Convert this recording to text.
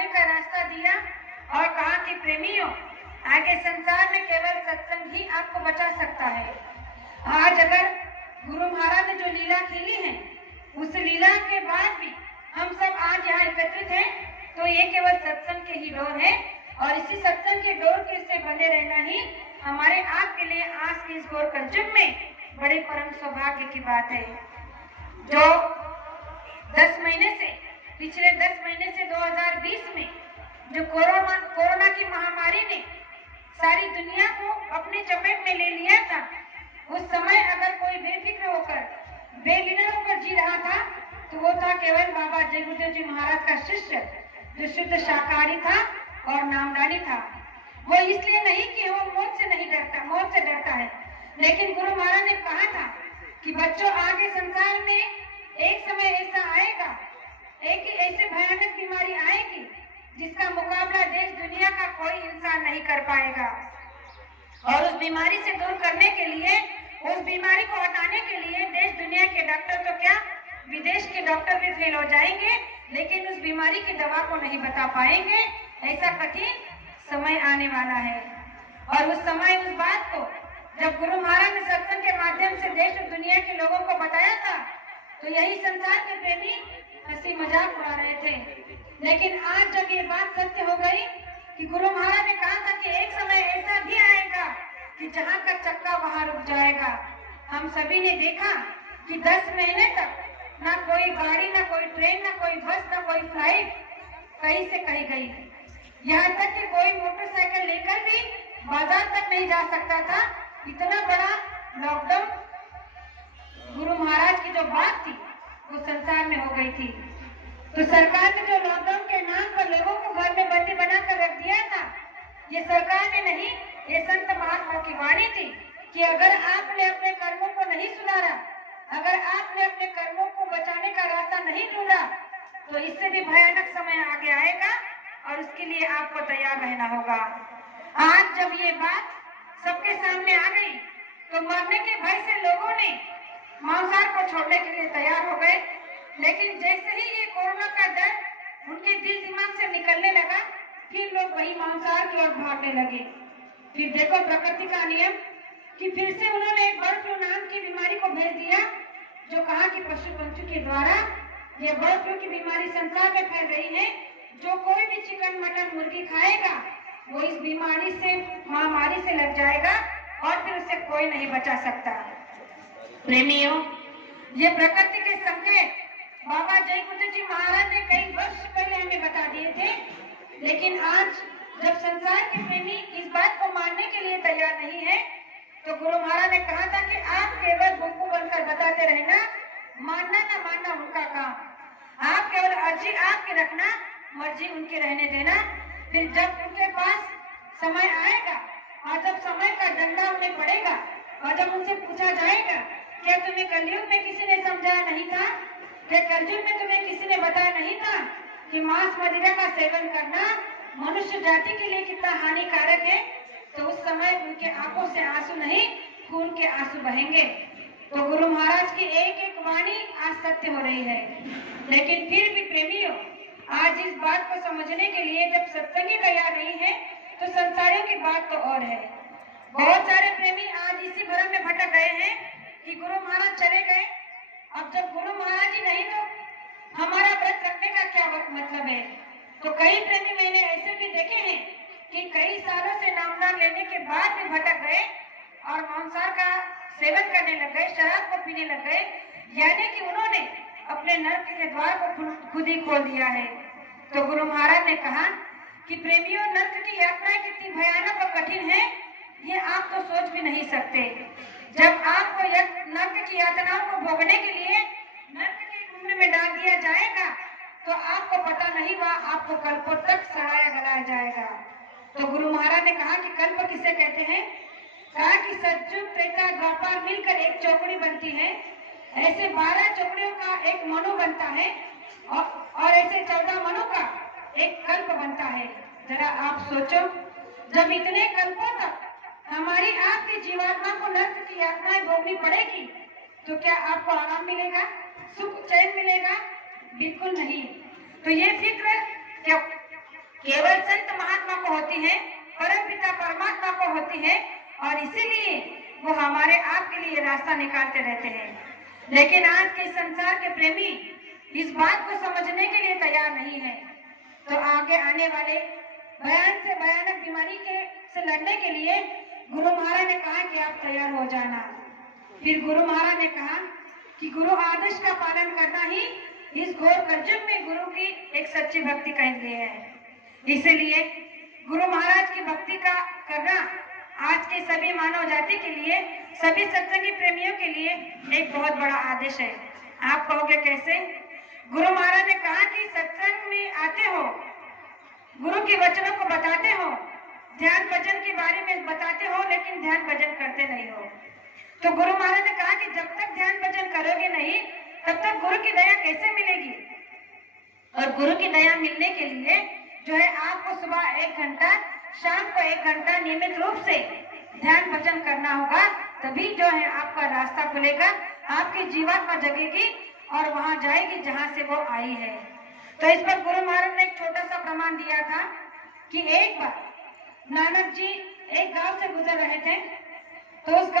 बचाने का रास्ता दिया और कहा कि प्रेमियों, आगे संसार में केवल सत्संग ही आपको बचा सकता है। आज अगर गुरु महाराज ने जो लीला खेली है, उस लीला के बाद भी हम सब आज यहाँ एकत्रित हैं, तो ये केवल सत्संग के ही डोर है और इसी सत्संग के डोर के से बने रहना ही हमारे आपके लिए आज के इस घोर कलयुग में बड़े परम सौभाग्य की बात है। जो 10 महीने से पिछले 10 महीने से 2020 में जो कोरोना की महामारी ने सारी दुनिया को अपने चपेट में ले लिया था, उस समय अगर कोई बेफिक्र होकर बेलिडर होकर जी रहा था तो वो था केवल बाबा जय गुरुदेव जी महाराज का शिष्य, जो शुद्ध शाकाहारी था और नामदानी था। वो इसलिए नहीं कि वो मौत से नहीं डरता, मौत से डरता है, लेकिन गुरु महाराज ने कहा था कि बच्चों, आगे संसार में एक समय ऐसा आएगा, एक ऐसे भयानक बीमारी आएगी जिसका मुकाबला देश दुनिया का कोई इंसान नहीं कर पाएगा। और उस बीमारी से दूर करने के लिए, उस बीमारी को हटाने के लिए देश दुनिया के डॉक्टर तो क्या, विदेश के डॉक्टर भी फेल हो जाएंगे, लेकिन उस बीमारी की दवा को नहीं बता पाएंगे। ऐसा कठिन समय आने वाला है। और उस समय, उस बात को जब गुरु महाराज ने सत्संग के माध्यम से देश और दुनिया के लोगों को बताया था, तो यही संसार के प्रेमी हंसी मजाक उड़ा रहे थे। लेकिन आज जब ये बात सत्य हो गई कि गुरु महाराज ने कहा था कि एक समय ऐसा भी आएगा कि जहाँ का चक्का वहाँ रुक जाएगा। हम सभी ने देखा कि 10 महीने तक ना कोई गाड़ी, ना कोई ट्रेन, ना कोई बस, ना कोई फ्लाइट कहीं से कहीं गई। यहाँ तक कि कोई मोटरसाइकिल लेकर भी बाजार तक नहीं जा सकता था। इतना बड़ा लॉकडाउन गुरु महाराज की जो बात थी वो संसार में हो गई थी। तो सरकार ने जो लॉकडाउन के नाम पर लोगों को घर में बंदी बनाकर रख दिया था, ये सरकार ने नहीं, ये संत महात्मा की वाणी थी कि अगर आपने अपने कर्मों को नहीं सुधारा, अगर आपने अपने कर्मों को बचाने का रास्ता नहीं ढूंढा, तो इससे भी भयानक समय आगे आएगा और उसके लिए आपको तैयार रहना होगा। आज जब ये बात सबके सामने आ गई तो मरने के भय से लोगों ने मांसाहार को छोड़ने के लिए तैयार हो गए। लेकिन जैसे ही ये कोरोना का डर उनके दिल दिमाग से निकलने लगा, फिर लोग वही मांसाहार की ओर भागने लगे। फिर देखो प्रकृति का नियम कि फिर से उन्होंने एक बर्ड फ्लू नाम की बीमारी को भेज दिया, जो कहा कि पशु पंछी के द्वारा ये बर्ड फ्लू की बीमारी संसार में फैल रही है। जो कोई भी चिकन, मटन, मुर्गी खाएगा वो इस बीमारी से, महामारी से लग जाएगा और फिर उसे कोई नहीं बचा सकता। प्रेमियों, ये प्रकृति के संकेत बाबा जय गुरुदेव जी महाराज ने कई वर्ष पहले हमें बता दिए थे, लेकिन आज जब संसार के प्रेमी इस बात को मानने के लिए तैयार नहीं है, तो गुरु महाराज ने कहा था कि आप केवल बुक्कू बनकर बताते रहना, मानना ना मानना उनका काम। आप केवल अर्जी आपकी रखना, मर्जी उनकी रहने देना। फिर जब उनके पास समय आएगा और जब समय का डंडा उन्हें पड़ेगा और जब उनसे पूछा जाएगा, क्या तुम्हें कलयुग में किसी ने समझाया नहीं था? क्या कलयुग में तुम्हें किसी ने बताया नहीं था कि मांस मदिरा का सेवन करना मनुष्य जाति के लिए कितना हानिकारक है? तो उस समय उनके आंखों से आंसू नहीं, खून के आंसू बहेंगे। तो गुरु महाराज की एक एक वाणी आज सत्य हो रही है। लेकिन फिर भी प्रेमियों, आज इस बात को समझने के लिए जब सत्संगी तैयार नहीं है, तो संसारियों की बात तो और है। बहुत सारे प्रेमी आज इसी भ्रम में भटक गए हैं कि गुरु महाराज चले गए, अब जब गुरु महाराज ही नहीं तो हमारा व्रत रखने का क्या मतलब है। तो कई प्रेमी मैंने ऐसे भी देखे हैं कि कई सालों से नामदान लेने के बाद भी भटक गए और मांसाहार का सेवन करने लग गए, शराब को पीने लग गए, यानी कि उन्होंने अपने नर्क के द्वार को खुद ही खोल दिया है। तो गुरु महाराज ने कहा कि प्रेमियों, नर्क की यात्राएं कितनी भयानक और कठिन है, ये आप तो सोच भी नहीं सकते। जब आपको नर्क की यातनाओं को भोगने के लिए नर्क के कुंड में डाल दिया जाएगा, तो आपको पता नहीं हुआ, आपको कल्पों तक सड़ाया गलाया जाएगा। तो गुरु महाराज ने कहा कि कल्प किसे कहते हैं? कहा कि सतयुग, त्रेता, द्वापर मिलकर एक चौकड़ी बनती है। ऐसे 12 चौकड़ियों का एक मनु बनता है और ऐसे 14 मनु का एक कल्प बनता है। जरा आप सोचो, जब इतने कल्पों तक हमारी आपकी जीवात्मा को नर्क की यातनाएं भोगनी पड़ेगी, तो क्या आपको आराम मिलेगा, सुख चैन मिलेगा? बिल्कुल नहीं। तो ये फिक्र केवल संत महात्मा को होती है, परम पिता परमात्मा को होती है, और इसीलिए वो हमारे आपके लिए रास्ता निकालते रहते हैं। लेकिन आज के संसार के प्रेमी इस बात को समझने के लिए तैयार नहीं है। तो आगे आने वाले भयानक से भयानक बीमारी से लड़ने के लिए गुरु महाराज ने कहा कि आप तैयार हो जाना। फिर गुरु महाराज ने कहा कि गुरु आदेश का पालन करना ही इस घोर कलयुग में गुरु की एक सच्ची भक्ति कहते हैं। इसलिए गुरु महाराज की भक्ति का करना आज के सभी मानव जाति के लिए, सभी सत्संगी प्रेमियों के लिए एक बहुत बड़ा आदेश है। आप कहोगे कैसे? गुरु महाराज ने कहा कि सत्संग में आते हो, गुरु के वचनों को बताते हो, ध्यान भजन के बारे में बताते हो, लेकिन ध्यान भजन करते नहीं हो। तो गुरु महाराज ने कहा कि जब तक ध्यान भजन करोगे नहीं, तब तक गुरु की दया कैसे मिलेगी? और गुरु की दया मिलने के लिए जो है आपको सुबह 1 घंटा, शाम को 1 घंटा नियमित रूप से ध्यान भजन करना होगा। तभी जो है आपका रास्ता खुलेगा, आपकी जीवात्मा जगेगी और वहां जाएगी जहां से वो आई है। तो इस पर गुरु महाराज ने एक छोटा सा प्रमाण दिया था कि एक बार नानक जी एक गांव से गुजर रहे थे, तो उस गांव